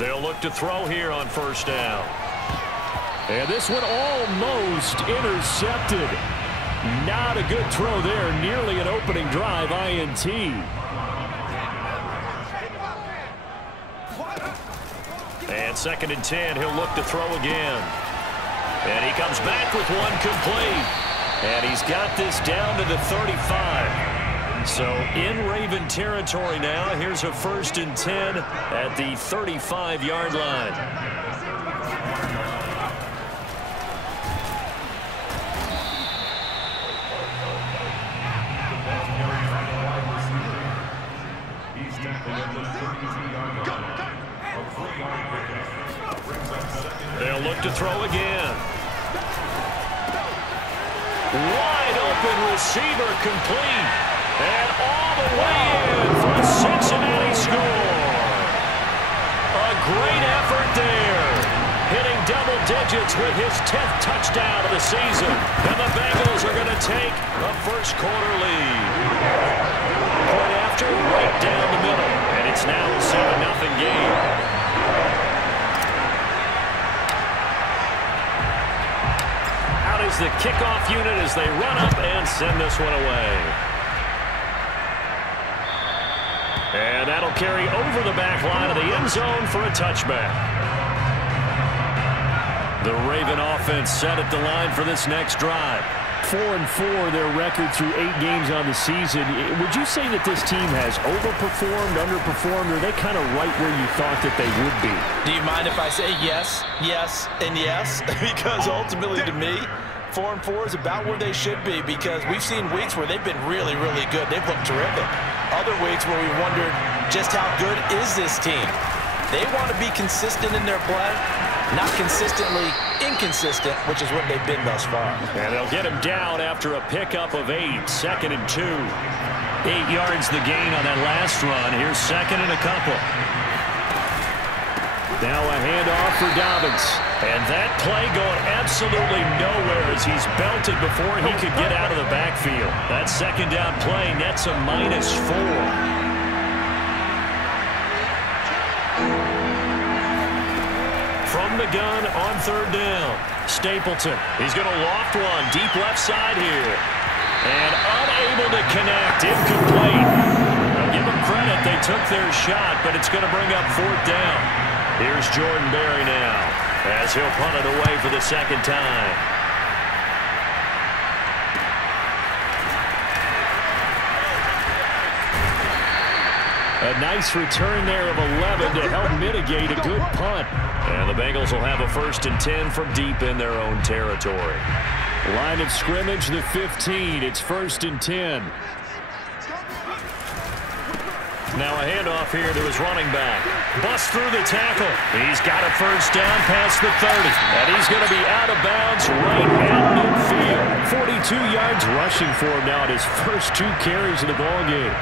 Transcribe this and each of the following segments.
They'll look to throw here on first down. And this one almost intercepted. Not a good throw there. Nearly an opening drive INT. And 2nd and 10. He'll look to throw again. And he comes back with one complete. And he's got this down to the 35. So in Raven territory now. Here's a 1st and 10 at the 35-yard line. They'll look to throw again. Wide open receiver complete. And all the way in for a Cincinnati score. A great effort there. Hitting double digits with his 10th touchdown of the season. And the Bengals are going to take a first-quarter lead. Point after, right down the middle. And it's now a 7-0 game. Out is the kickoff unit as they run up and send this one away. And that'll carry over the back line of the end zone for a touchback. The Raven offense set at the line for this next drive. 4-4 their record through 8 games on the season. Would you say that this team has overperformed, underperformed, or are they kind of right where you thought that they would be? Do you mind if I say yes, yes, and yes? Because ultimately to me, 4-4 is about where they should be, because we've seen weeks where they've been really, really good. They've looked terrific. Other weeks where we wondered just how good is this team. They want to be consistent in their play, not consistently inconsistent, which is what they've been thus far. And they'll get him down after a pickup of 8, 2nd and 2. 8 yards the gain on that last run. Here's 2nd and a couple. Now a handoff for Dobbins. And that play going absolutely nowhere as he's belted before he could get out of the backfield. That 2nd down play nets a -4. From the gun on 3rd down. Stapleton. He's going to loft one deep left side here. And unable to connect. Incomplete. Now give them credit. They took their shot, but it's going to bring up 4th down. Here's Jordan Berry now as he'll punt it away for the 2nd time. A nice return there of 11 to help mitigate a good punt. And the Bengals will have a 1st and 10 from deep in their own territory. Line of scrimmage, the 15. It's 1st and 10. Now a handoff here to his running back. Busts through the tackle. He's got a 1st down past the 30. And he's going to be out of bounds right at midfield. 42 yards rushing for him now at his first 2 carries of the ballgame.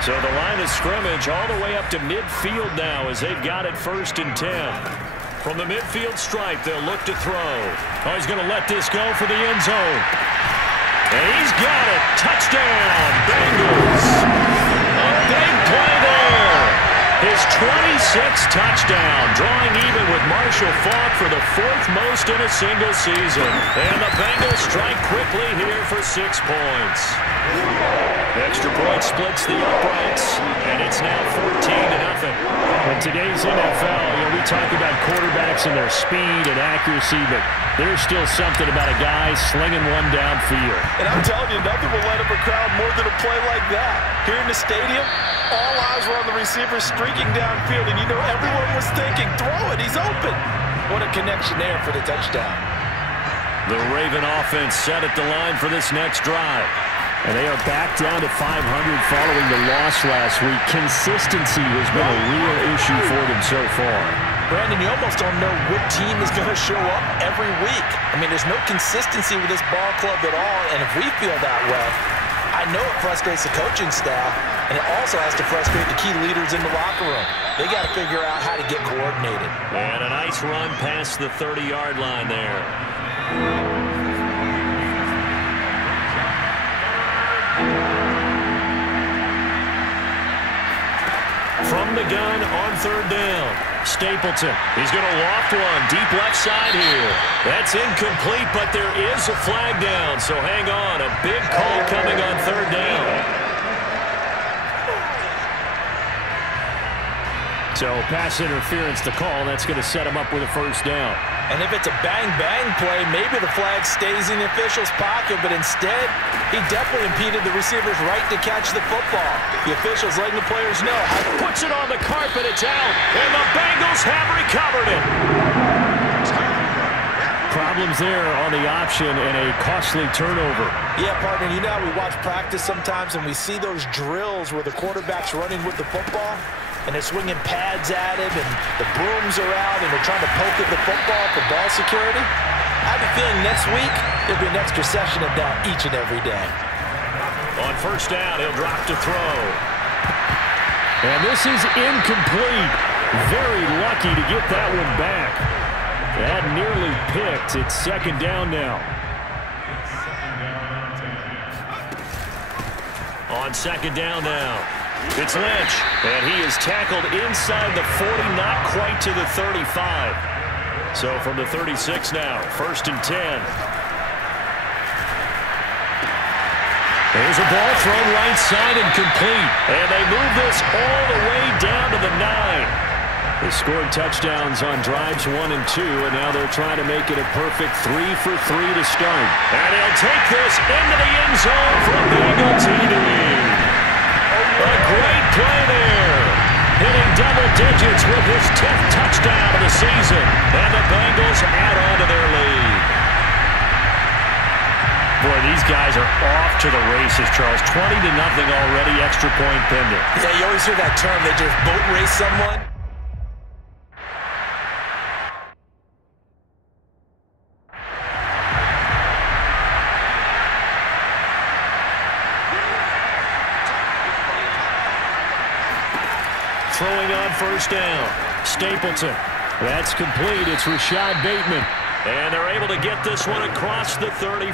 So the line of scrimmage all the way up to midfield now as they've got it 1st and 10. From the midfield stripe, they'll look to throw. Oh, he's going to let this go for the end zone. And he's got it. Touchdown, Bengals. A big play there. His 26th touchdown, drawing even with Marshall Faulk for the 4th most in a single season. And the Bengals strike quickly here for 6 points. Extra point splits the uprights, and it's now 14-0. In today's NFL, we talk about quarterbacks and their speed and accuracy, but there's still something about a guy slinging one downfield. And I'm telling you, nothing will let up a crowd more than a play like that. Here in the stadium, all eyes were on the receiver streaking downfield, and everyone was thinking, throw it, he's open. What a connection there for the touchdown. The Raven offense set at the line for this next drive. And they are back down to 500 following the loss last week. Consistency has been a real issue for them so far. Brandon, you almost don't know what team is going to show up every week. I mean, there's no consistency with this ball club at all, and if we feel that way, I know it frustrates the coaching staff, and it also has to frustrate the key leaders in the locker room. They got to figure out how to get coordinated. And a nice run past the 30-yard line there. From the gun on 3rd down. Stapleton. He's going to loft one deep left side here. That's incomplete, but there is a flag down, so hang on. A big call coming on third down. So pass interference to call. That's going to set him up with a first down. And if it's a bang-bang play, maybe the flag stays in the official's pocket, but instead, he definitely impeded the receiver's right to catch the football. The official's letting the players know. Puts it on the carpet, it's out, and the Bengals have recovered it. Problems there on the option and a costly turnover. Yeah, partner, you know how we watch practice sometimes and we see those drills where the quarterback's running with the football? And they're swinging pads at him, and the brooms are out, and they're trying to poke at the football for ball security. I have a feeling next week there'll be an extra session of that each and every day. On first down, he'll drop to throw. And this is incomplete. Very lucky to get that one back. That nearly picked. It's second down now. On second down now. It's Lynch, and he is tackled inside the 40, not quite to the 35. So from the 36 now, first and 10. There's a ball thrown right side and complete, and they move this all the way down to the 9. They scored touchdowns on drives 1 and 2, and now they're trying to make it a perfect 3 for 3 to start. And he'll take this into the end zone for a Bengal TD. A great play there. Hitting double digits with his 10th touchdown of the season. And the Bengals add on to their lead. Boy, these guys are off to the races, Charles. 20-0 already, extra point pending. Yeah, you always hear that term, they just boat race someone. Throwing on first down. Stapleton. That's complete. It's Rashad Bateman. And they're able to get this one across the 35.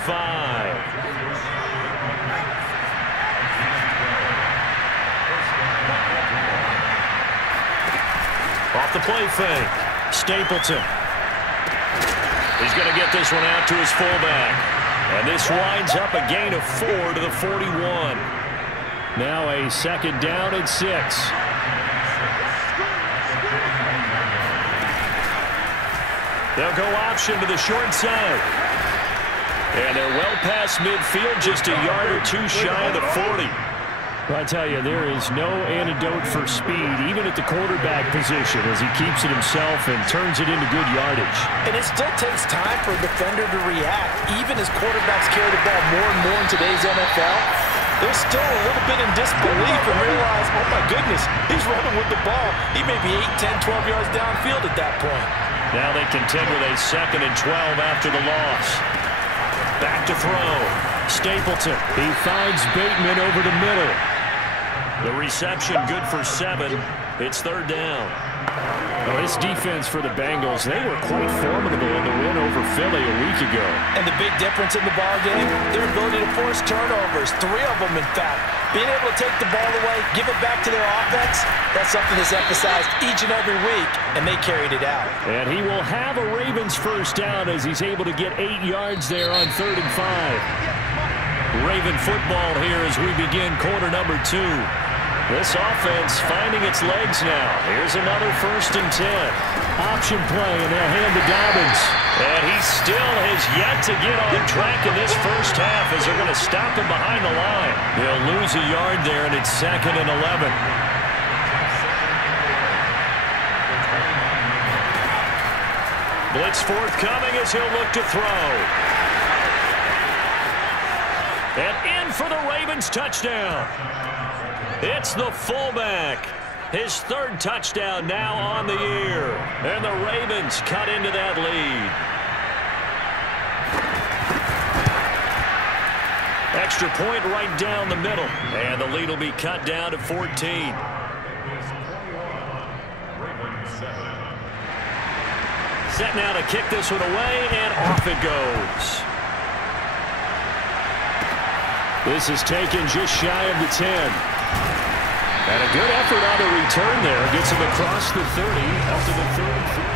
Off the play fake. Stapleton. He's going to get this one out to his fullback. And this winds up a gain of 4 to the 41. Now a second down and 6. They'll go option to the short side. And they're well past midfield, just a yard or two shy of the 40. Well, I tell you, there is no antidote for speed, even at the quarterback position, as he keeps it himself and turns it into good yardage. And it still takes time for a defender to react. Even as quarterbacks carry the ball more and more in today's NFL, they're still a little bit in disbelief and realize, oh my goodness, he's running with the ball. He may be 8, 10, 12 yards downfield at that point. Now they contend with a 2nd and 12 after the loss. Back to throw. Stapleton. He finds Bateman over the middle. The reception good for 7. It's third down. Well, this defense for the Bengals, they were quite formidable in the win over Philly a week ago. And the big difference in the ball game, their ability to force turnovers, 3 of them in fact. Being able to take the ball away, give it back to their offense, that's something that's emphasized each and every week, and they carried it out. And he will have a Ravens first down as he's able to get 8 yards there on 3rd and 5. Raven football here as we begin quarter number 2. This offense finding its legs now. Here's another 1st and 10. Option play, and they'll hand to Dobbins. And he still has yet to get on track in this first half as they're going to stop him behind the line. They'll lose a yard there, and it's 2nd and 11. Blitz forthcoming as he'll look to throw. And in for the Ravens touchdown. It's the fullback. His 3rd touchdown now on the year. And the Ravens cut into that lead. Extra point right down the middle. And the lead will be cut down to 14. Set now to kick this one away, and off it goes. This is taken just shy of the 10. And a good effort on the return there. Gets him across the 30 up to the 33.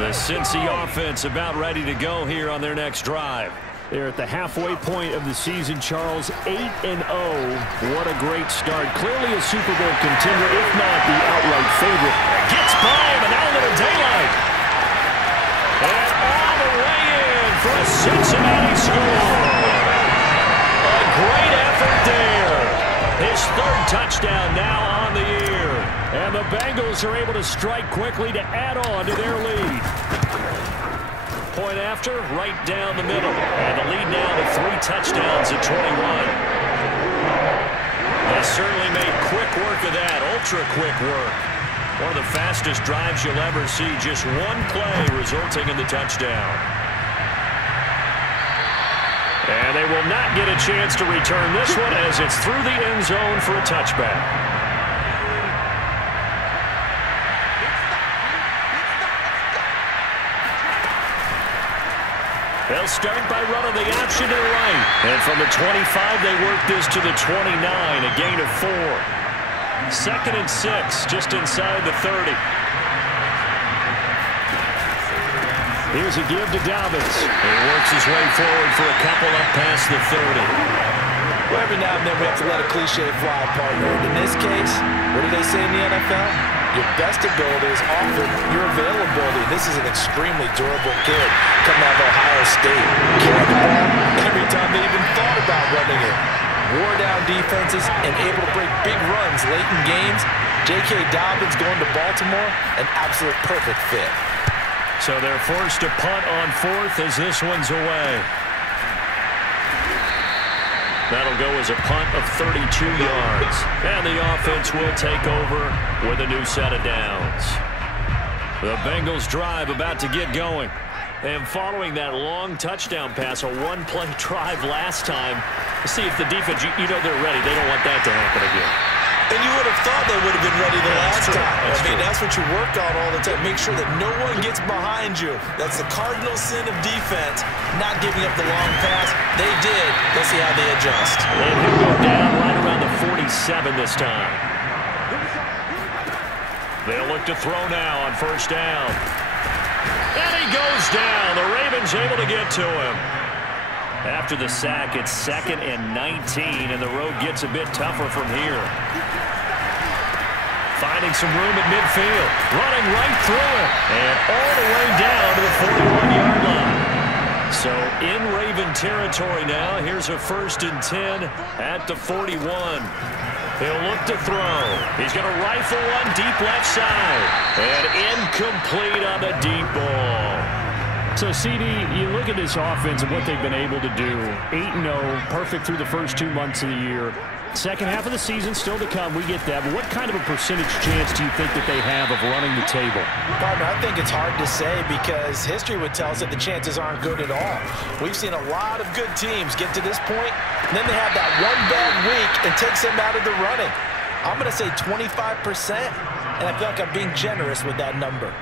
The Cincy offense about ready to go here on their next drive. They're at the halfway point of the season, Charles, 8-0. What a great start. Clearly a Super Bowl contender, if not the outright favorite. Gets by him, and now a little daylight. And all the way in for a Cincinnati score. A great effort there. His third touchdown now on the year. And the Bengals are able to strike quickly to add on to their lead. Point after, right down the middle. And the lead now to 3 touchdowns at 21. They certainly made quick work of that, ultra-quick work. One of the fastest drives you'll ever see, just one play resulting in the touchdown. And they will not get a chance to return this one as it's through the end zone for a touchback. They'll start by running the option to the right. And from the 25, they work this to the 29, a gain of 4. 2nd and 6, just inside the 30. Here's a give to Dobbins. He works his way forward for a couple up past the 30. Well, every now and then we have to let a cliche fly, partner. In this case, what do they say in the NFL? Your best ability is often your availability. This is an extremely durable kid coming out of Ohio State. Carrying the ball every time they even thought about running it. Wore down defenses and able to break big runs late in games. J.K. Dobbins going to Baltimore, an absolute perfect fit. So they're forced to punt on 4th as this one's away. That'll go as a punt of 32 yards. And the offense will take over with a new set of downs. The Bengals drive about to get going. And following that long touchdown pass, a one-play drive last time, see if the defense, you know they're ready. They don't want that to happen again. And you would have thought they would have been ready the last time. That's what you work on all the time. Make sure that no one gets behind you. That's the cardinal sin of defense, not giving up the long pass. They did. Let's see how they adjust. And he'll go down right around the 47 this time. They'll look to throw now on 1st down. And he goes down. The Ravens able to get to him. After the sack, it's 2nd and 19, and the road gets a bit tougher from here. Finding some room at midfield. Running right through it. And all the way down to the 41-yard line. So in Raven territory now. Here's a 1st and 10 at the 41. He'll look to throw. He's going to rifle one deep left side. And incomplete on the deep ball. So, CD, you look at this offense and what they've been able to do. 8-0, perfect through the first 2 months of the year. Second half of the season still to come. We get that. But what kind of a percentage chance do you think that they have of running the table? Partner, I think it's hard to say because history would tell us that the chances aren't good at all. We've seen a lot of good teams get to this point, and then they have that one bad week and takes them out of the running. I'm going to say 25%, and I feel like I'm being generous with that number.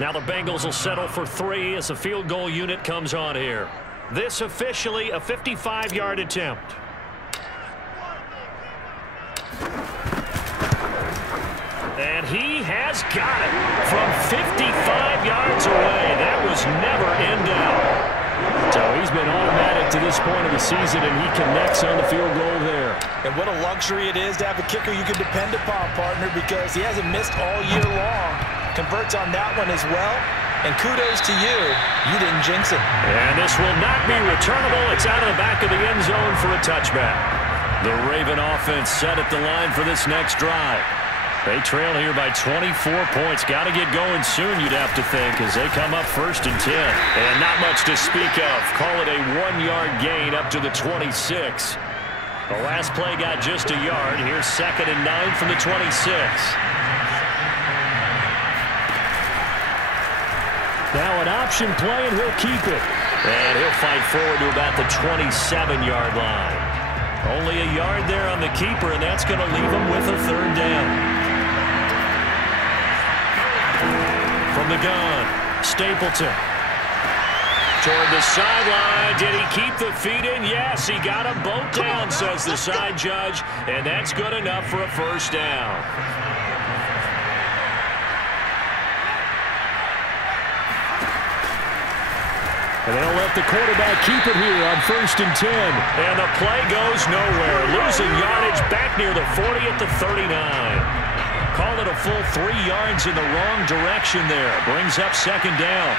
Now the Bengals will settle for 3 as the field goal unit comes on here. This officially a 55-yard attempt. And he has got it from 55 yards away. That was never in doubt. So he's been automatic to this point of the season, and he connects on the field goal there. And what a luxury it is to have a kicker you can depend upon, partner, because he hasn't missed all year long. Converts on that one as well. And kudos to you. You didn't jinx it. And this will not be returnable. It's out of the back of the end zone for a touchback. The Raven offense set at the line for this next drive. They trail here by 24 points. Got to get going soon, you'd have to think, as they come up 1st and 10. And not much to speak of. Call it a 1-yard gain up to the 26. The last play got just a yard. Here's 2nd and 9 from the 26. Now an option play, and he'll keep it. And he'll fight forward to about the 27-yard line. Only a yard there on the keeper, and that's going to leave him with a 3rd down. From the gun, Stapleton. toward the sideline. Did he keep the feet in? Yes, he got them both down, says the side judge, and that's good enough for a first down. And they'll let the quarterback keep it here on 1st and 10. And the play goes nowhere. Losing yardage back near the 40 at the 39. Call it a full 3 yards in the wrong direction there. Brings up 2nd down.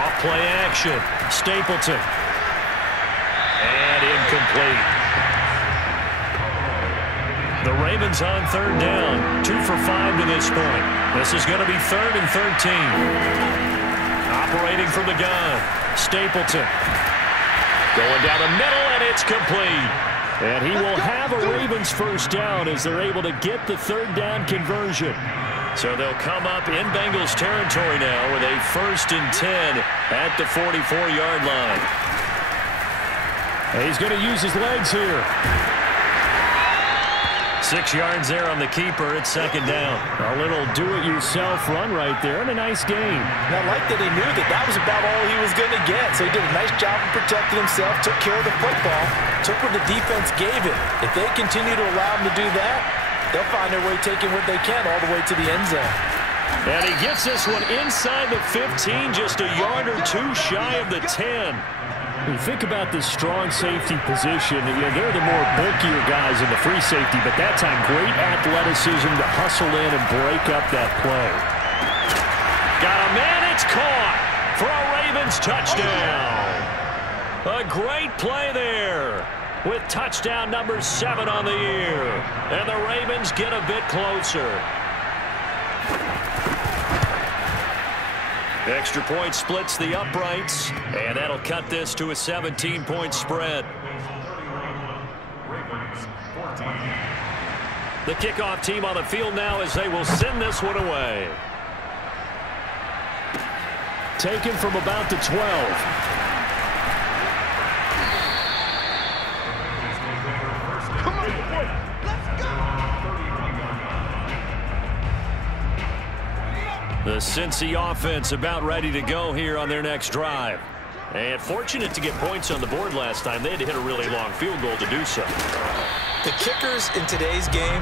Off play action. Stapleton. And incomplete. The Ravens on 3rd down. 2 for 5 to this point. This is going to be 3rd and 13. Operating from the gun. Stapleton. Going down the middle, and it's complete. And he will have a Ravens first down as they're able to get the 3rd down conversion. So they'll come up in Bengals territory now with a 1st and 10 at the 44-yard line. And he's going to use his legs here. 6 yards there on the keeper. It's 2nd down. A little do-it-yourself run right there, and a nice game. And I like that he knew that was about all he was going to get. So he did a nice job of protecting himself, took care of the football, took what the defense gave him. If they continue to allow him to do that, they'll find their way taking what they can all the way to the end zone. And he gets this one inside the 15, just a yard or 2 shy of the 10. When you think about this strong safety position, they're the more bulkier guys in the free safety, but that time great athleticism to hustle in and break up that play. Got a man, it's caught for a Ravens touchdown. A great play there with touchdown number 7 on the year. And the Ravens get a bit closer. Extra point splits the uprights, and that'll cut this to a 17-point spread. The kickoff team on the field now as they will send this one away. Taken from about the 12. The Cincy offense about ready to go here on their next drive. And fortunate to get points on the board last time. They had to hit a really long field goal to do so. The kickers in today's game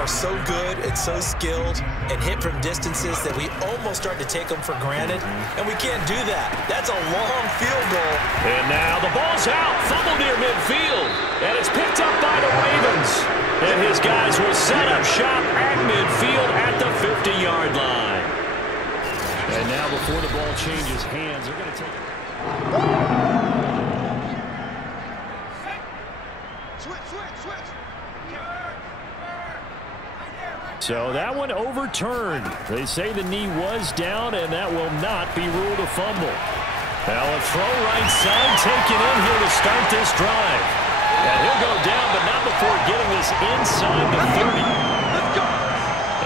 are so good and so skilled and hit from distances that we almost start to take them for granted, and we can't do that. That's a long field goal. And now the ball's out, fumble near midfield, and it's picked up by the Ravens. And his guys will set up shop at midfield at the 50-yard line. And now before the ball changes hands, they're going to take it. So that one overturned. They say the knee was down, and that will not be ruled a fumble. Well, a throw right side taken in here to start this drive. And he'll go down, but not before getting this inside the 30.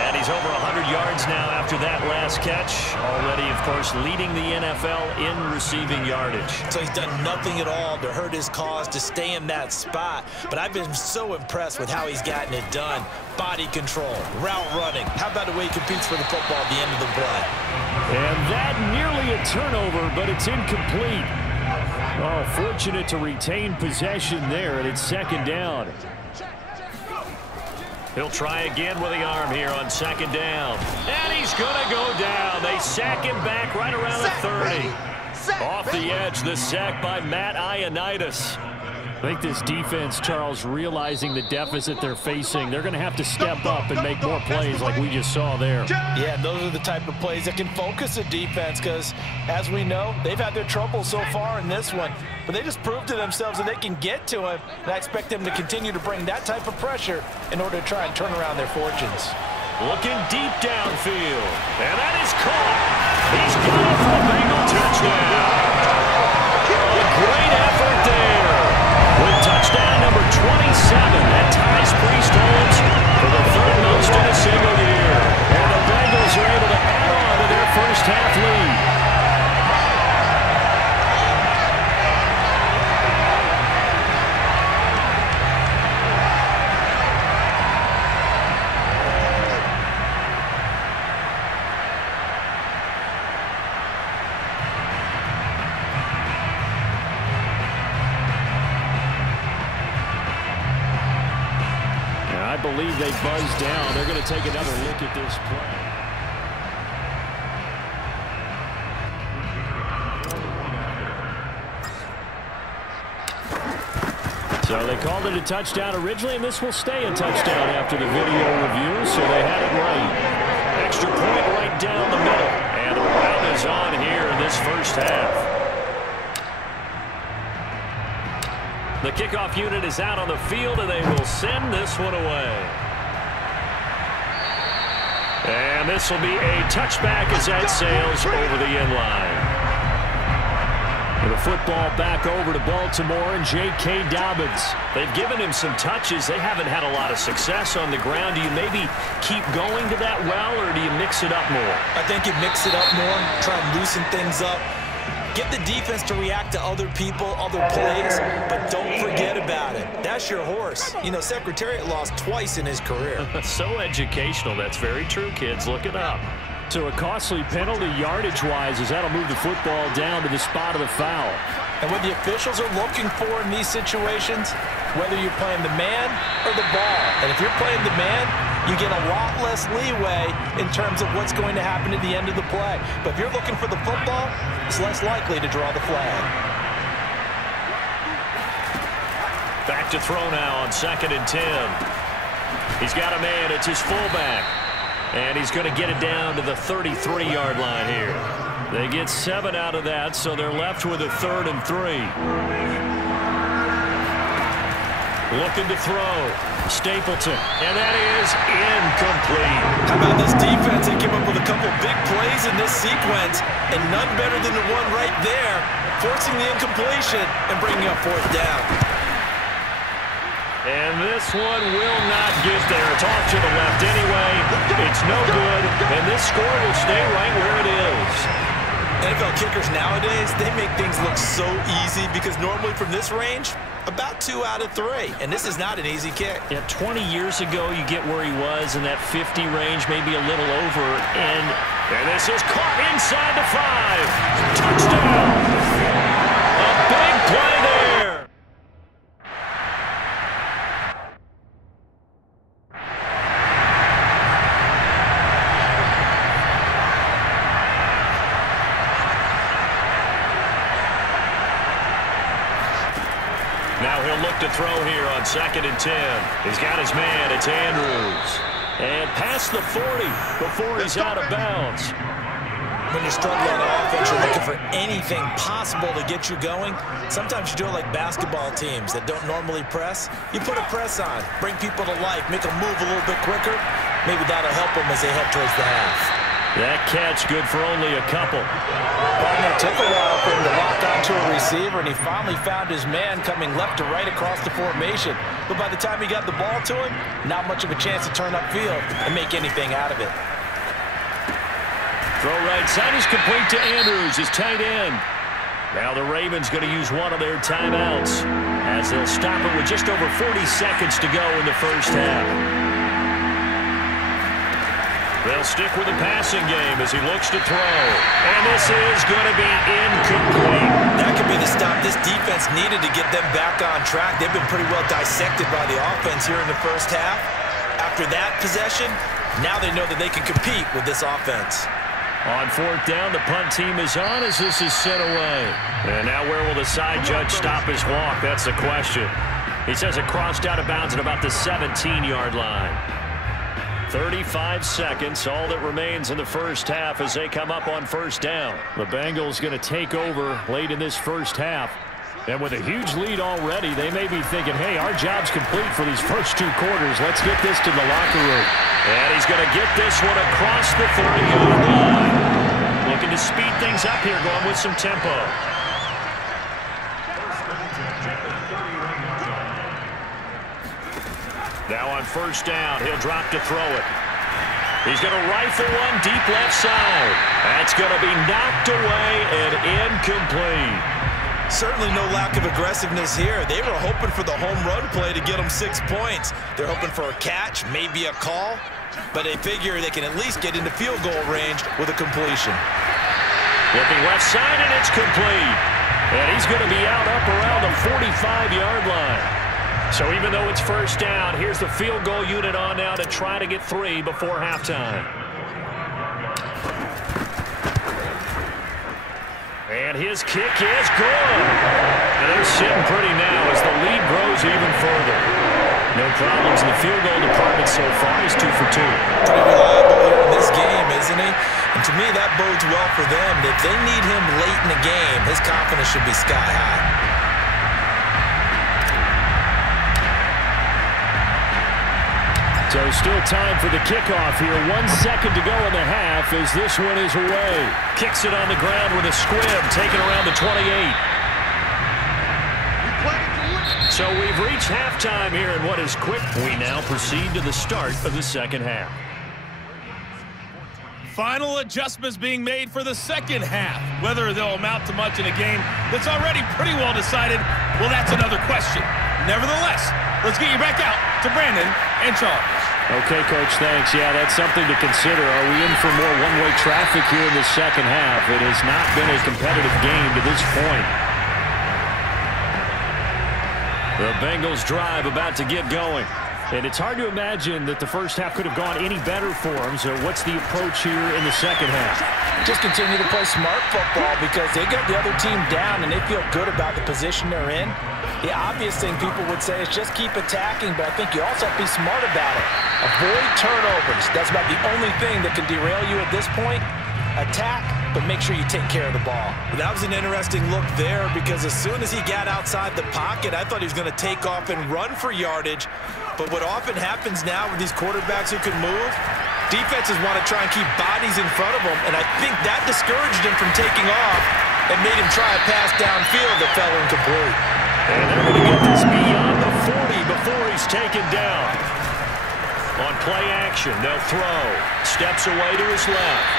And he's over 100 yards now after that last catch. Already, of course, leading the NFL in receiving yardage. So he's done nothing at all to hurt his cause, to stay in that spot. But I've been so impressed with how he's gotten it done. Body control, route running. How about the way he competes for the football at the end of the play? And that nearly a turnover, but it's incomplete. Oh, fortunate to retain possession there, and it's 2nd down. He'll try again with the arm here on 2nd down. And he's going to go down. They sack him back right around the 30. Off the edge, the sack by Matt Ioannidis. I think this defense, Charles, realizing the deficit they're facing, they're going to have to step up and make more plays like we just saw there. Yeah, those are the type of plays that can focus a defense because, as we know, they've had their trouble so far in this one. But they just proved to themselves that they can get to him, and I expect them to continue to bring that type of pressure in order to try and turn around their fortunes. Looking deep downfield, and that is caught. He's got it for a Bengal touchdown. A great effort there. With touchdown number 27, that ties Priest Holmes for the 3rd most in a single year. And the Bengals are able to add on to their first half lead. believe they buzzed down. They're going to take another look at this play. So they called it a touchdown originally, and this will stay a touchdown after the video review, so they had it right. Extra point right down the middle, and the round is on here in this first half. The kickoff unit is out on the field, and they will send this one away. And this will be a touchback as that sails over the end line. The football back over to Baltimore and J.K. Dobbins. They've given him some touches. They haven't had a lot of success on the ground. Do you maybe keep going to that well, or do you mix it up more? I think you mix it up more, try and loosen things up. Get the defense to react to other people, other plays, but don't forget about it. That's your horse. You know, Secretariat lost twice in his career. So educational. That's very true, kids. Look it up. So a costly penalty yardage-wise as that'll move the football down to the spot of the foul. And what the officials are looking for in these situations, whether you're playing the man or the ball. And if you're playing the man, you get a lot less leeway in terms of what's going to happen at the end of the play. But if you're looking for the football, it's less likely to draw the flag. Back to throw now on 2nd and 10. He's got a man. It's his fullback. And he's going to get it down to the 33-yard line here. They get 7 out of that, so they're left with a 3rd and 3. Looking to throw. Stapleton. And that is incomplete. How about this defense? They came up with a couple big plays in this sequence, and none better than the one right there, forcing the incompletion and bringing up 4th down. And this one will not get there. It's off to the left anyway. It's no good, and this score will stay right where it is. NFL kickers nowadays, they make things look so easy because normally from this range, about 2 out of 3. And this is not an easy kick. Yeah, 20 years ago, you get where he was in that 50 range, maybe a little over. And this is caught inside the 5. Touchdown! A big play there. Now he'll look to throw here on 2nd and 10. He's got his man. It's Andrews. And past the 40 before he's out of bounds. When you're struggling on offense, you're looking for anything possible to get you going. Sometimes you do it like basketball teams that don't normally press. You put a press on, bring people to life, make them move a little bit quicker. Maybe that'll help them as they head towards the half. That catch good for only a couple. It took a while for him to lock onto a receiver, and he finally found his man coming left to right across the formation. But by the time he got the ball to him, not much of a chance to turn upfield and make anything out of it. Throw right side is complete to Andrews, his tight end. Now the Ravens going to use one of their timeouts as they'll stop it with just over 40 seconds to go in the first half. They'll stick with the passing game as he looks to throw. And this is going to be incomplete. That could be the stop this defense needed to get them back on track. They've been pretty well dissected by the offense here in the first half. After that possession, now they know that they can compete with this offense. On 4th down, the punt team is on as this is sent away. And now where will the side judge stop his walk? That's the question. He says it crossed out of bounds at about the 17-yard line. 35 seconds, all that remains in the first half as they come up on 1st down. The Bengals going to take over late in this first half. And with a huge lead already, they may be thinking, hey, our job's complete for these first 2 quarters. Let's get this to the locker room. And he's going to get this one across the 30-yard line. Looking to speed things up here, going with some tempo. Now on 1st down, he'll drop to throw it. He's going to rifle one deep left side. That's going to be knocked away and incomplete. Certainly no lack of aggressiveness here. They were hoping for the home run play to get them 6 points. They're hoping for a catch, maybe a call, but they figure they can at least get into field goal range with a completion. Looking left side, and it's complete. And he's going to be out up around the 45-yard line. So even though it's first down, here's the field goal unit on now to try to get 3 before halftime. And his kick is good. And they're sitting pretty now as the lead grows even further. No problems in the field goal department so far. He's 2 for 2. Pretty reliable here in this game, isn't he? And to me, that bodes well for them. If they need him late in the game, his confidence should be sky high. So still time for the kickoff here. 1 second to go in the half as this one is away. Kicks it on the ground with a squib, taken around the 28. So we've reached halftime here in what is quick. We now proceed to the start of the second half. Final adjustments being made for the second half. Whether they'll amount to much in a game that's already pretty well decided, well, that's another question. Nevertheless, let's get you back out to Brandon and Charles. Okay, Coach, thanks. Yeah, that's something to consider. Are we in for more one-way traffic here in the second half? It has not been a competitive game to this point. The Bengals drive about to get going. And it's hard to imagine that the first half could have gone any better for them. So what's the approach here in the second half? Just continue to play smart football because they got the other team down and they feel good about the position they're in. The obvious thing people would say is just keep attacking, but I think you also have to be smart about it. Avoid turnovers. That's about the only thing that can derail you at this point. Attack, but make sure you take care of the ball. That was an interesting look there because as soon as he got outside the pocket, I thought he was going to take off and run for yardage. But what often happens now with these quarterbacks who can move, defenses want to try and keep bodies in front of them, and I think that discouraged him from taking off and made him try a pass downfield that fell incomplete. And they're going to get this beyond the 40 before he's taken down. On play action, they'll throw. Steps away to his left.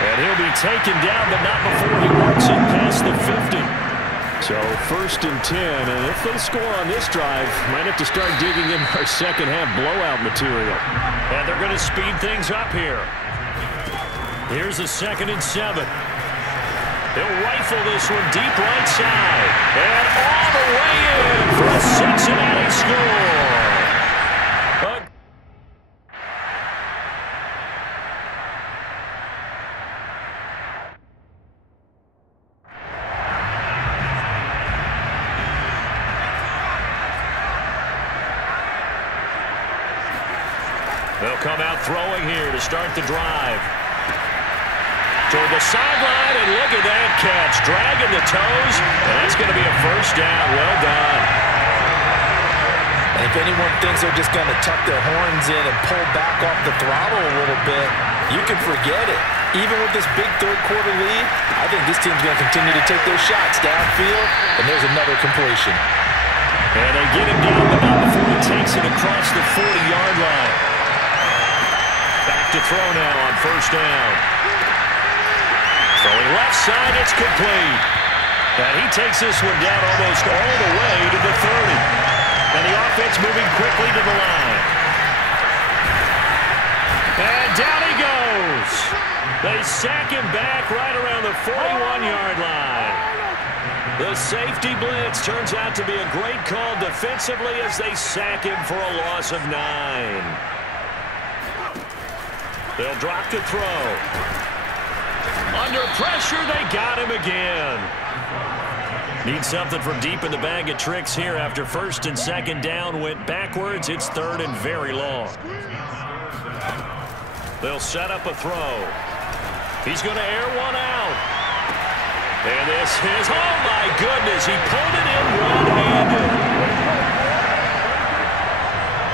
And he'll be taken down, but not before he works it past the 50. So 1st and 10, and if they score on this drive, might have to start digging in our second half blowout material. And they're going to speed things up here. Here's a 2nd and 7. He'll rifle this one deep right side. And all the way in for a Cincinnati score. They'll come out throwing here to start the drive. Toward the sideline, and look at that catch. Dragging the toes, and that's going to be a first down. Well done. And if anyone thinks they're just going to tuck their horns in and pull back off the throttle a little bit, you can forget it. Even with this big third-quarter lead, I think this team's going to continue to take their shots downfield, and there's another completion. And they get him down, but not before he takes it across the 40-yard line. Back to throw now on first down. Throwing left side, it's complete. And he takes this one down almost all the way to the 30. And the offense moving quickly to the line. And down he goes. They sack him back right around the 41-yard line. The safety blitz turns out to be a great call defensively as they sack him for a loss of 9. They'll drop to throw. Under pressure, they got him again. Need something from deep in the bag of tricks here after 1st and 2nd down went backwards. It's 3rd and very long. They'll set up a throw. He's going to air one out. And this is, oh my goodness, he pulled it in one-handed.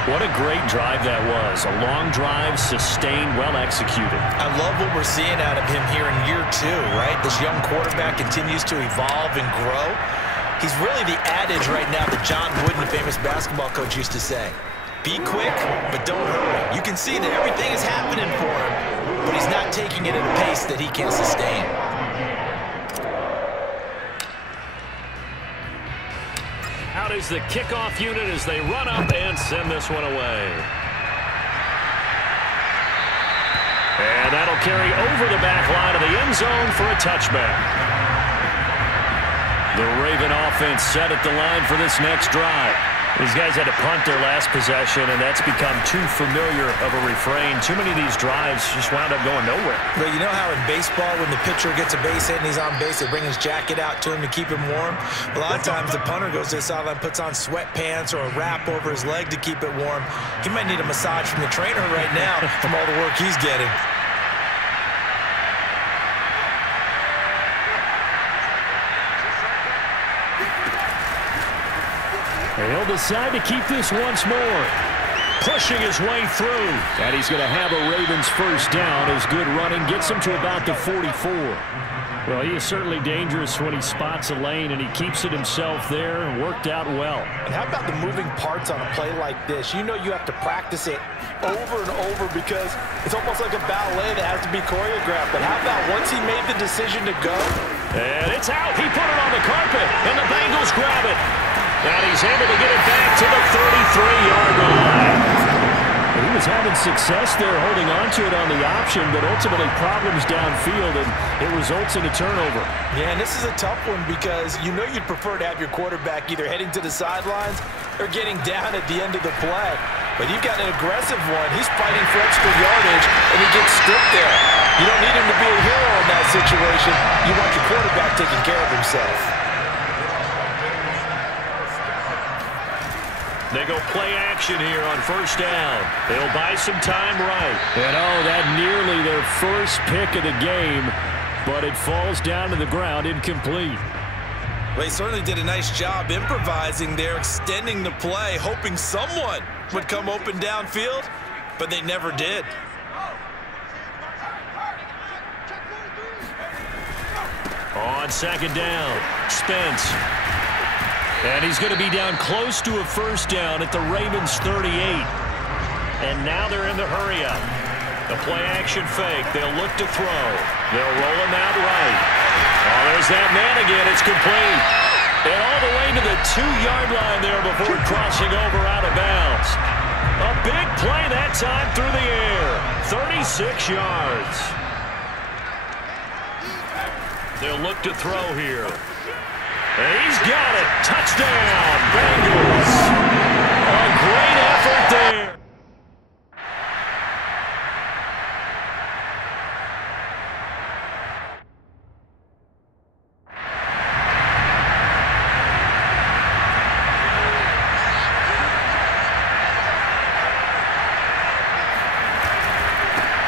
What a great drive that was. A long drive, sustained, well executed. I love what we're seeing out of him here in year 2, right? This young quarterback continues to evolve and grow. He's really the adage right now that John Wooden, the famous basketball coach, used to say. Be quick, but don't hurry. You can see that everything is happening for him, but he's not taking it at a pace that he can sustain. Out is the kickoff unit as they run up and send this one away. And that'll carry over the back line of the end zone for a touchback. The Raven offense set at the line for this next drive. These guys had to punt their last possession, and that's become too familiar of a refrain. Too many of these drives just wound up going nowhere. But you know how in baseball, when the pitcher gets a base hit and he's on base, they bring his jacket out to him to keep him warm? A lot of times the punter goes to the sideline, puts on sweatpants or a wrap over his leg to keep it warm. He might need a massage from the trainer right now from all the work he's getting. And he'll decide to keep this once more. Pushing his way through. And he's going to have a Ravens first down. His good running gets him to about the 44. Well, he is certainly dangerous when he spots a lane, and he keeps it himself there and worked out well. And how about the moving parts on a play like this? You know you have to practice it over and over because it's almost like a ballet that has to be choreographed. But how about once he made the decision to go? And it's out. He put it on the carpet, and the Bengals grab it. And he's able to get it back to the 33-yard line. He was having success there holding on to it on the option, but ultimately problems downfield, and it results in a turnover. Yeah, and this is a tough one because you know you'd prefer to have your quarterback either heading to the sidelines or getting down at the end of the play. But you've got an aggressive one. He's fighting for extra yardage, and he gets stripped there. You don't need him to be a hero in that situation. You want your quarterback taking care of himself. They go play action here on first down. They'll buy some time right. And oh, that nearly their first pick of the game, but it falls down to the ground incomplete. Well, he certainly did a nice job improvising there, extending the play, hoping someone would come open downfield, but they never did. On second down, Spence. And he's going to be down close to a first down at the Ravens 38. And now they're in the hurry-up. The play-action fake. They'll look to throw. They'll roll him out right. Oh, there's that man again. It's complete. And all the way to the 2-yard line there before crossing over out of bounds. A big play that time through the air. 36 yards. They'll look to throw here. And he's got it. Touchdown, Bengals. A great effort there.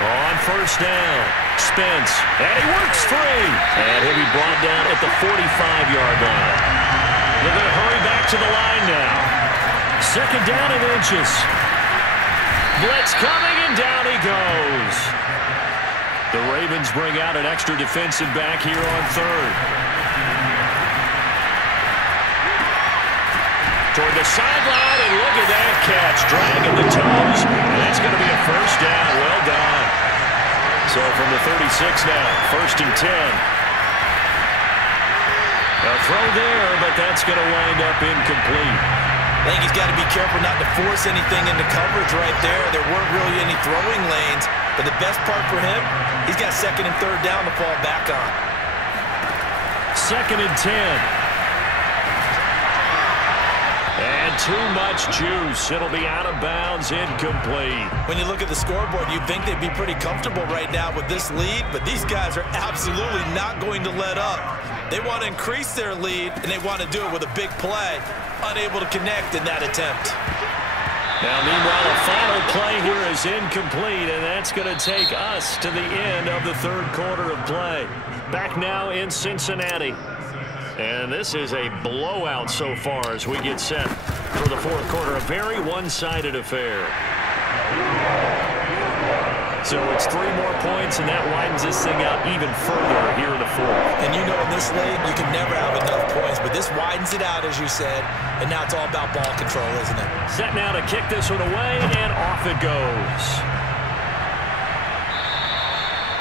On first down, Spence, and he works free. And he'll be brought down at the 45-yard line. They're going to hurry back to the line now. Second down and inches. Blitz coming, and down he goes. The Ravens bring out an extra defensive back here on third. Toward the sideline, and look at that catch. Dragging the toes, and that's going to be a first down. Well done. So from the 36 now, first and 10. A throw there, but that's going to wind up incomplete. I think he's got to be careful not to force anything into coverage right there. There weren't really any throwing lanes, but the best part for him, he's got second and third down to fall back on. Second and 10. And too much juice. It'll be out of bounds, incomplete. When you look at the scoreboard, you'd think they'd be pretty comfortable right now with this lead, but these guys are absolutely not going to let up. They want to increase their lead, and they want to do it with a big play. Unable to connect in that attempt. Now, meanwhile, a final play here is incomplete, and that's going to take us to the end of the third quarter of play. Back now in Cincinnati. And this is a blowout so far as we get set for the fourth quarter. A very one-sided affair. So it's 3 more points, and that widens this thing out even further here in the fourth. And you know in this league, you can never have enough points, but this widens it out, as you said, and now it's all about ball control, isn't it? Set now to kick this one away, and off it goes.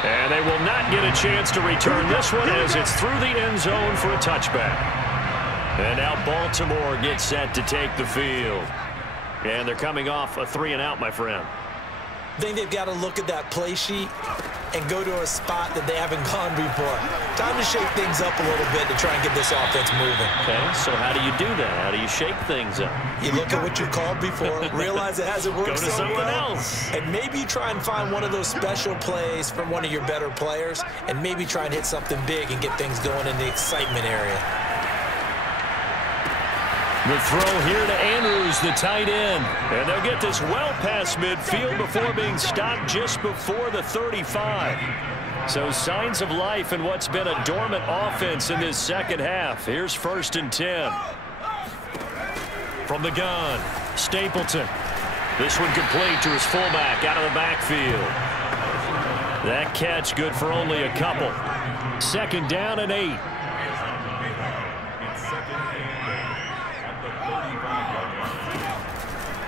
And they will not get a chance to return this one as it's through the end zone for a touchback. And now Baltimore gets set to take the field. And they're coming off a 3-and-out, my friend. I think they've got to look at that play sheet and go to a spot that they haven't gone before. Time to shake things up a little bit to try and get this offense moving. Okay, so how do you do that? How do you shake things up? You look at what you called before, realize it hasn't worked Go to so someone well, else. and maybe you try and find one of those special plays from one of your better players, and maybe try and hit something big and get things going in the excitement area. The throw here to Andrews, the tight end. And they'll get this well past midfield before being stopped just before the 35. So signs of life in what's been a dormant offense in this second half. Here's 1st and 10. From the gun, Stapleton. This one complete to his fullback out of the backfield. That catch good for only a couple. 2nd down and 8.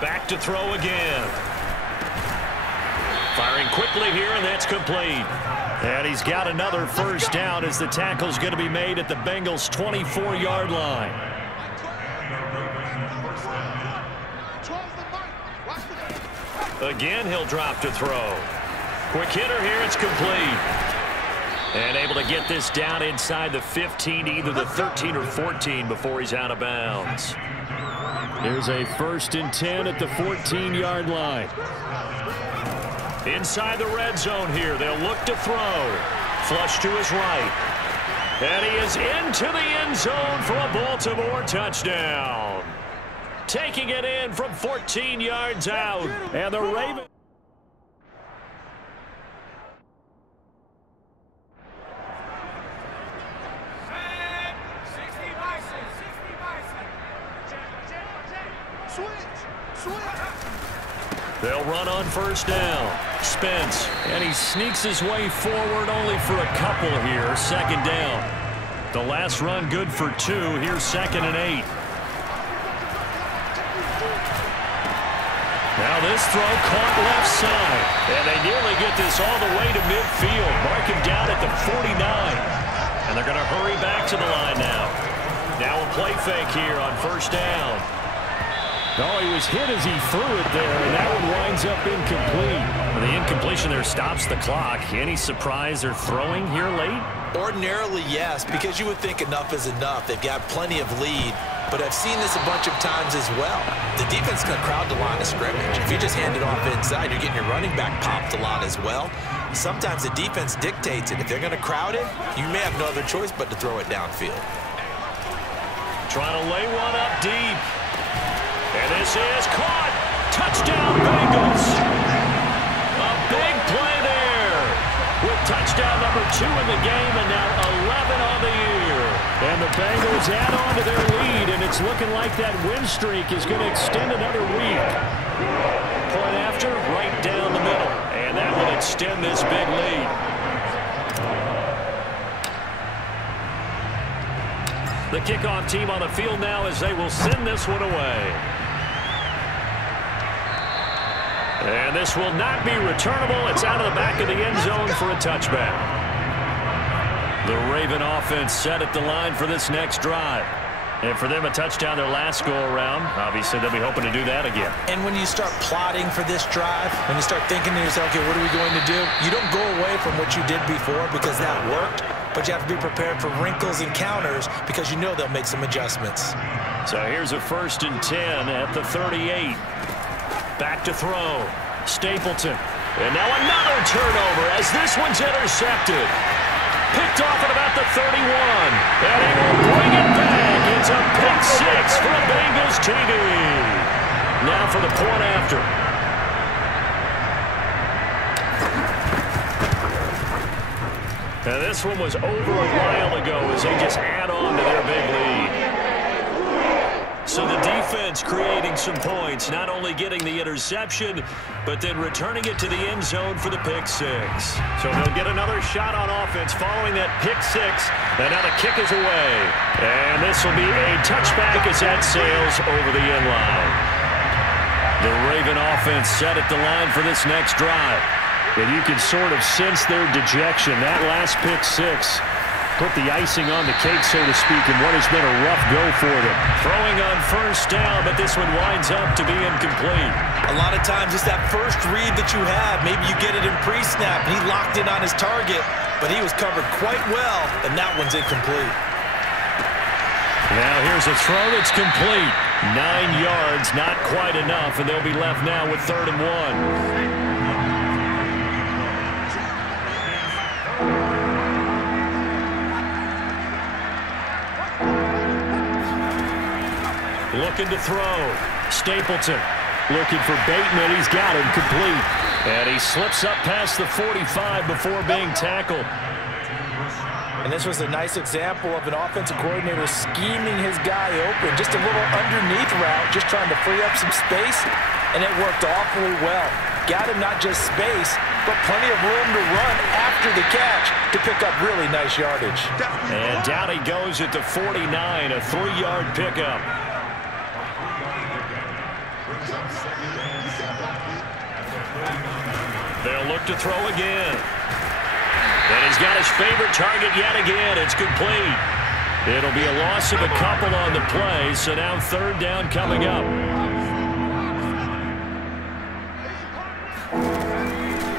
Back to throw again. Firing quickly here, and that's complete. And he's got another 1st down as the tackle's going to be made at the Bengals' 24-yard line. Again, he'll drop to throw. Quick hitter here, it's complete. And able to get this down inside the 15, either the 13 or 14 before he's out of bounds. Here's a 1st and 10 at the 14-yard line. Inside the red zone here, they'll look to throw. Flush to his right. And he is into the end zone for a Baltimore touchdown. Taking it in from 14 yards out. And the Ravens. They'll run on 1st down. Spence, and he sneaks his way forward only for a couple here. 2nd down. The last run good for 2. Here's 2nd and 8. Now this throw caught left side. And they nearly get this all the way to midfield. Mark him down at the 49. And they're going to hurry back to the line now. Now a play fake here on 1st down. Oh, he was hit as he threw it there, and that one winds up incomplete. Well, the incompletion there stops the clock. Any surprise they're throwing here late? Ordinarily, yes, because you would think enough is enough. They've got plenty of lead, but I've seen this a bunch of times as well. The defense is going to crowd the line of scrimmage. If you just hand it off inside, you're getting your running back popped a lot as well. Sometimes the defense dictates it. If they're going to crowd it, you may have no other choice but to throw it downfield. Trying to lay one up deep. And this is caught. Touchdown, Bengals. A big play there. With touchdown number 2 in the game and now 11 on the year. And the Bengals add on to their lead, and it's looking like that win streak is going to extend another week. Point after, right down the middle. And that will extend this big lead. The kickoff team on the field now as they will send this one away. And this will not be returnable. It's out of the back of the end zone for a touchback. The Raven offense set at the line for this next drive. And for them, a touchdown their last go-around. Obviously, they'll be hoping to do that again. And when you start plotting for this drive, when you start thinking to yourself, okay, what are we going to do? You don't go away from what you did before because that worked, but you have to be prepared for wrinkles and counters because you know they'll make some adjustments. So here's a 1st and 10 at the 38. Back to throw. Stapleton. And now another turnover as this one's intercepted. Picked off at about the 31. And he will bring it back. It's a pick 6 for a Bengals TD. Now for the point after. And this one was over a while ago as they just add on to their big lead. So the defense creating some points, not only getting the interception, but then returning it to the end zone for the pick 6. So they'll get another shot on offense following that pick 6. And now the kick is away. And this will be a touchback as that sails over the end line. The Raven offense set at the line for this next drive. And you can sort of sense their dejection. That last pick 6 put the icing on the cake, so to speak, in what has been a rough go for them. Throwing on first down, but this one winds up to be incomplete. A lot of times it's that first read that you have. Maybe you get it in pre-snap, and he locked in on his target, but he was covered quite well, and that one's incomplete. Now here's a throw that's complete. 9 yards, not quite enough, and they'll be left now with 3rd and 1. Looking to throw. Stapleton looking for Bateman. He's got him complete. And he slips up past the 45 before being tackled. And this was a nice example of an offensive coordinator scheming his guy open. Just a little underneath route, just trying to free up some space, and it worked awfully well. Got him not just space, but plenty of room to run after the catch to pick up really nice yardage. And down he goes at the 49, a 3-yard pickup. They'll look to throw again. And he's got his favorite target yet again. It's complete. It'll be a loss of a couple on the play, so now 3rd down coming up.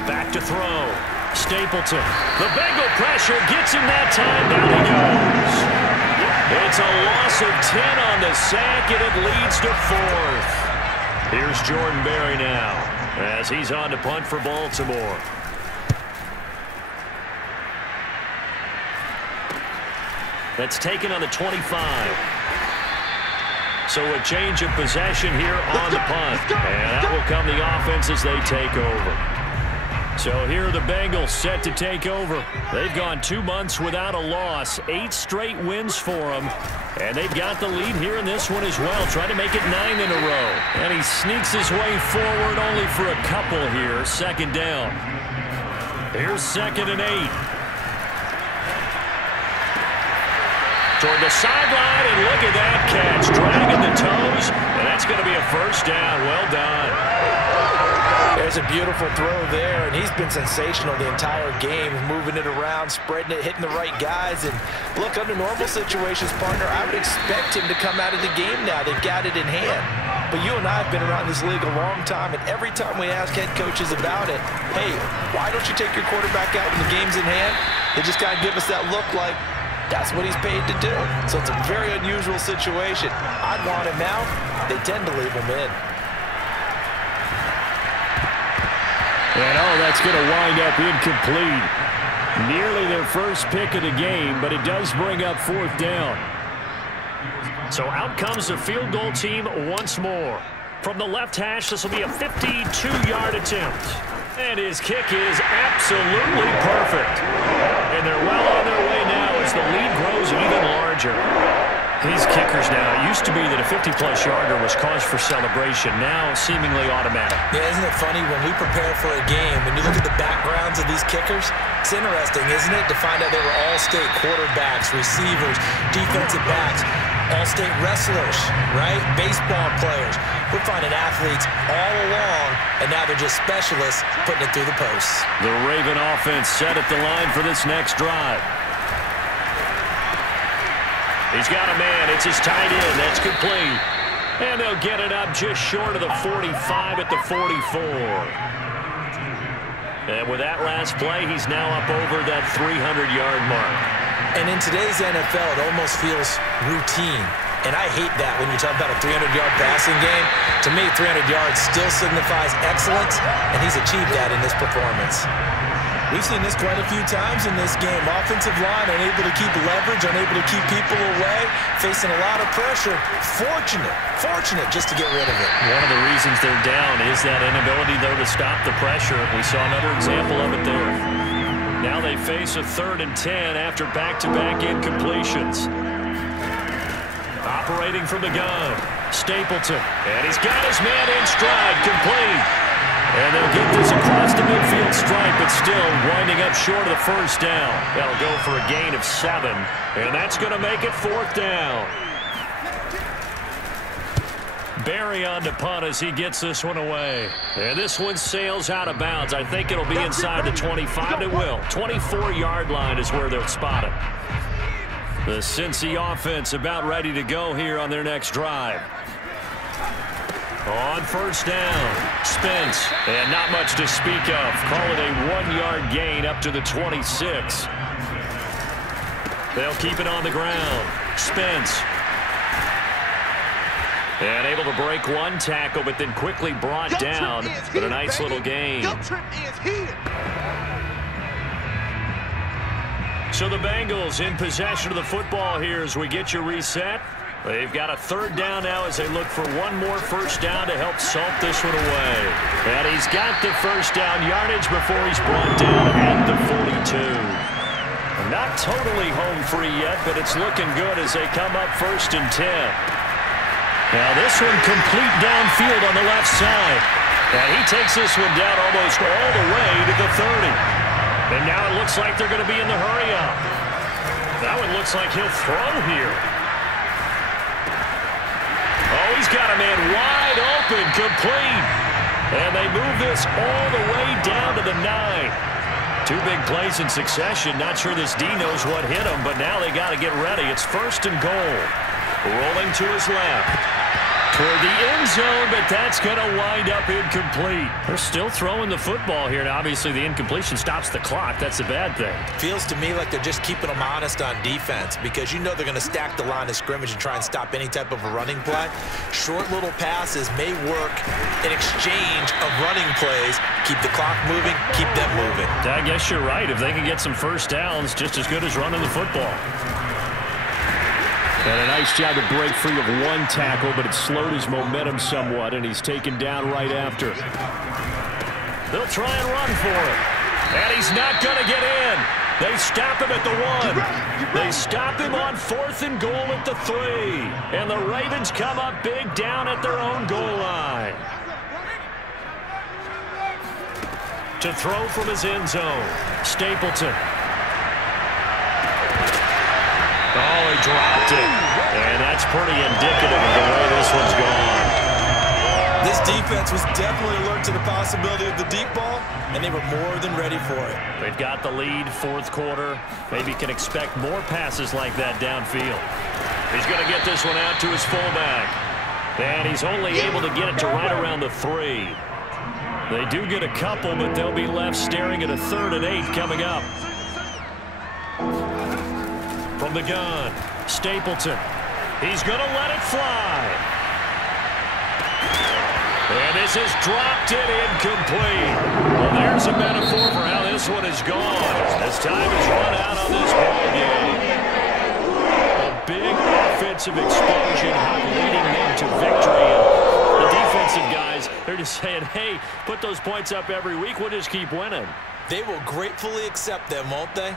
Back to throw. Stapleton. The Bengal pressure gets him that time. Down he goes. It's a loss of 10 on the sack, and it leads to 4th. Here's Jordan Berry now as he's on to punt for Baltimore. That's taken on the 25. So a change of possession here on the punt. And that will come the offense as they take over. So here are the Bengals set to take over. They've gone 2 months without a loss. 8 straight wins for them. And they've got the lead here in this one as well, trying to make it 9 in a row. And he sneaks his way forward only for a couple here. 2nd down. Here's 2nd and 8. Toward the sideline, and look at that catch. Dragging the toes, and that's going to be a 1st down. Well done. There's a beautiful throw there, and he's been sensational the entire game, moving it around, spreading it, hitting the right guys. And look, under normal situations, partner, I would expect him to come out of the game now. They've got it in hand. But you and I have been around this league a long time, and every time we ask head coaches about it, hey, why don't you take your quarterback out when the game's in hand? They just got to give us that look like, that's what he's paid to do. So it's a very unusual situation. I'd want him out. They tend to leave him in. And that's going to wind up incomplete. Nearly their first pick of the game, but it does bring up 4th down. So out comes the field goal team once more. From the left hash, this will be a 52-yard attempt. And his kick is absolutely perfect. And they're well on their way now as the lead grows even larger. These kickers now, it used to be that a 50-plus yarder was cause for celebration, now seemingly automatic. Yeah, isn't it funny when we prepare for a game, when you look at the backgrounds of these kickers, it's interesting, isn't it, to find out they were all-state quarterbacks, receivers, defensive backs, all-state wrestlers, right? Baseball players. We're finding athletes all along, and now they're just specialists putting it through the posts. The Raven offense set at the line for this next drive. He's got a man. It's his tight end. That's complete. And they'll get it up just short of the 45 at the 44. And with that last play, he's now up over that 300-yard mark. And in today's NFL, it almost feels routine. And I hate that when you talk about a 300-yard passing game. To me, 300 yards still signifies excellence, and he's achieved that in this performance. We've seen this quite a few times in this game. Offensive line unable to keep leverage, unable to keep people away, facing a lot of pressure. Fortunate just to get rid of it. One of the reasons they're down is that inability, though, to stop the pressure. We saw another example of it there. Now they face a 3rd and 10 after back-to-back incompletions. Operating from the gun, Stapleton. And he's got his man in stride, complete. And they'll get this across the midfield stripe, but still winding up short of the 1st down. That'll go for a gain of 7, and that's going to make it 4th down. Berry on to punt as he gets this one away. And this one sails out of bounds. I think it'll be inside the 25. It will. 24-yard line is where they'll spot it. The Cincy offense about ready to go here on their next drive. On first down, Spence, and not much to speak of. Call it a 1-yard gain up to the 26. They'll keep it on the ground. Spence. And able to break one tackle, but then quickly brought down. But a nice little gain. So the Bengals in possession of the football here as we get you reset. They've got a third down now as they look for one more first down to help salt this one away. And he's got the first down yardage before he's brought down at the 42. Not totally home free yet, but it's looking good as they come up 1st and 10. Now this one complete downfield on the left side. And he takes this one down almost all the way to the 30. And now it looks like they're going to be in the hurry-up. That one looks like he'll throw here. Oh, he's got a man wide open, complete. And they move this all the way down to the 9. Two big plays in succession. Not sure this D knows what hit him, but now they got to get ready. It's 1st and goal. Rolling to his left. Toward the end zone, but that's going to wind up incomplete. They're still throwing the football here. Now, obviously, the incompletion stops the clock. That's a bad thing. Feels to me like they're just keeping them honest on defense because you know they're going to stack the line of scrimmage and try and stop any type of a running play. Short little passes may work in exchange of running plays. Keep the clock moving, keep them moving. I guess you're right. If they can get some first downs, just as good as running the football. And a nice job to break free of one tackle, but it slowed his momentum somewhat, and he's taken down right after. They'll try and run for him. And he's not going to get in. They stop him at the 1. They stop him on 4th and goal at the 3. And the Ravens come up big down at their own goal line. To throw from his end zone, Stapleton. Oh, he dropped it. And that's pretty indicative of the way this one's gone. This defense was definitely alert to the possibility of the deep ball, and they were more than ready for it. They've got the lead, 4th quarter. Maybe can expect more passes like that downfield. He's going to get this one out to his fullback. And he's only able to get it to right around the 3. They do get a couple, but they'll be left staring at a 3rd and 8 coming up. From the gun, Stapleton. He's going to let it fly. And this has dropped it incomplete. Well, there's a metaphor for how this one is gone. As time has run out on this ball game. A big offensive explosion leading them to victory. And the defensive guys, they're just saying, hey, put those points up every week. We'll just keep winning. They will gratefully accept them, won't they?